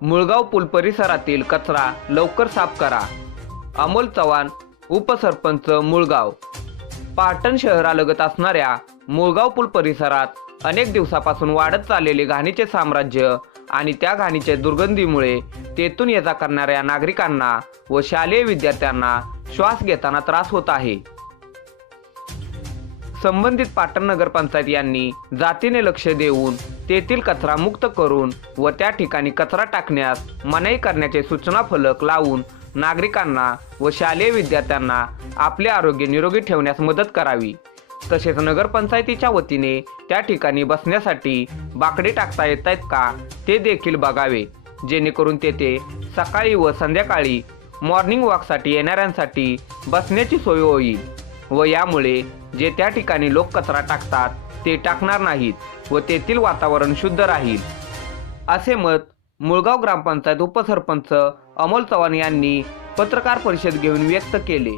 मुळगाव पूल परिसरातील कचरा लवकर साफ करा. अमोल चव्हाण उपसरपंच मुळगाव. पाटण शहरालगत असणाऱ्या मुळगाव पूल परिसरात अनेक दिवसापासून वाढत चाललेले घाणीचे साम्राज्य आणि त्या घाणीच्या दुर्गंधीमुळे तेथून येजा करणाऱ्या नागरिकांना व शालेय विद्यार्थ्यांना श्वास घेताना त्रास होत आहे. संबंधित पाटण नगरपंचायत यांनी जातीने लक्ष देऊन तेथील कचरा मुक्त करून व त्या ठिकाणी कचरा टाकण्यास मनाई करण्याचे सूचना फलक लावून नागरिकांना व शालेय विद्यार्थ्यांना आपले आरोग्य निरोगी ठेवण्यास मदत करावी. तसेच नगरपंचायतीच्या वतीने त्या ठिकाणी बसण्यासाठी बाकडे टाकता येत आहेत का ते देखील बघावे. जेणेकरून तेथे सकाळी व संध्याकाळी मॉर्निंग वॉकसाठी येणाऱ्यांसाठी बसण्याची सोय होईल. व यामुळे जे त्या ठिकाणी लोक कचरा टाकतात ते टाकणार नाहीत व तेथील वातावरण शुद्ध राहील. असे मत मुळगाव ग्रामपंचायत उपसरपंच अमोल चव्हाण यांनी पत्रकार परिषद घेऊन व्यक्त केले.